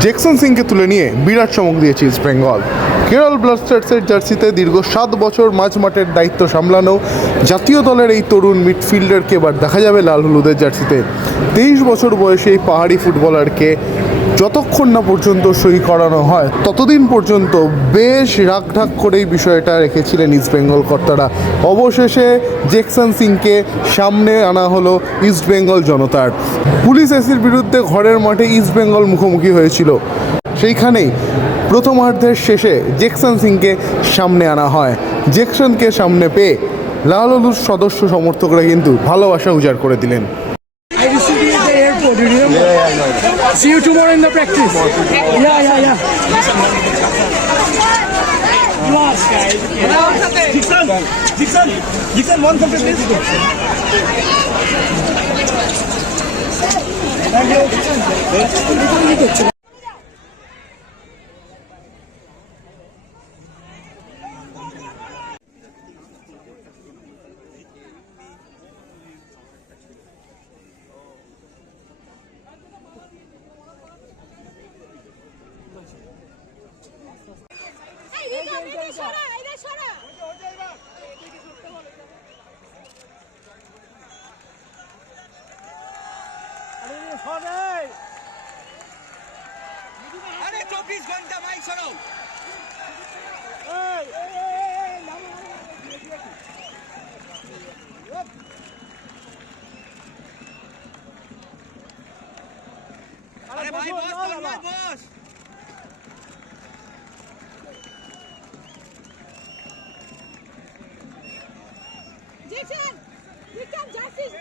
Jackson সিংকে তুলে নিয়ে বিরাট চমক দিয়েছে ইস্ট বেঙ্গল। কেরল ব্লাস্টার্সের জার্সিতে দীর্ঘ 7 বছর মাঝমাঠের দায়িত্ব সামলানো জাতীয় দলের এই তরুণ মিডফিল্ডারকে এবার দেখা যাবে লাল হলুদের জার্সিতে। 23 বছর বয়সে এই পাহাড়ি ফুটবলারকে যতক্ষণ না পর্যন্ত সই করানো হয় ততদিন পর্যন্ত বেশ রাগঢাক করেই বিষয়টা রেখেছিলেন ইস্ট বেঙ্গল কর্তারা। অবশেষে জ্যাকসন সিংকে সামনে আনা হলো ইস্ট বেঙ্গল জনতার। পুলিশ এসির বিরুদ্ধে ঘরের মাঠে ইস্ট বেঙ্গল মুখোমুখি হয়েছিল, সেইখানেই প্রথমার্ধের শেষে জ্যাকসন সিংকে সামনে আনা হয়। জ্যাকসনকে সামনে পেয়ে লাল হলুদ সদস্য সমর্থকরা কিন্তু ভালোবাসা উজাড় করে দিলেন। I received you at the airport, do you remember? Yeah, I know. See you tomorrow in the practice. Yeah. Last guys. Dixon, one complete please. Thank you. अरे 24 घंटा माइक सराओ। अरे भाई boss boss Jackson, we can justice.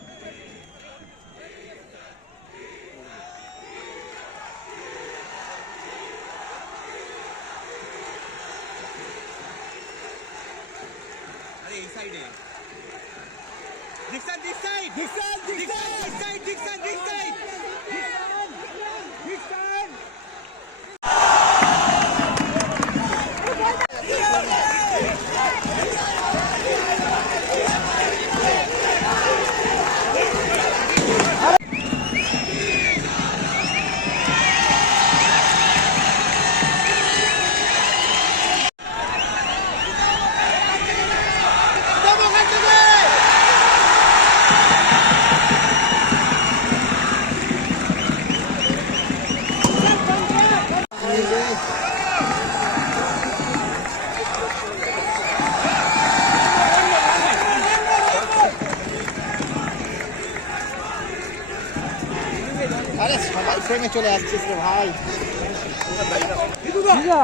अरे इस side है। Dixon this side। আরে সবাই ফ্রেমে চলে আসছিস রে ভাই। Nidula,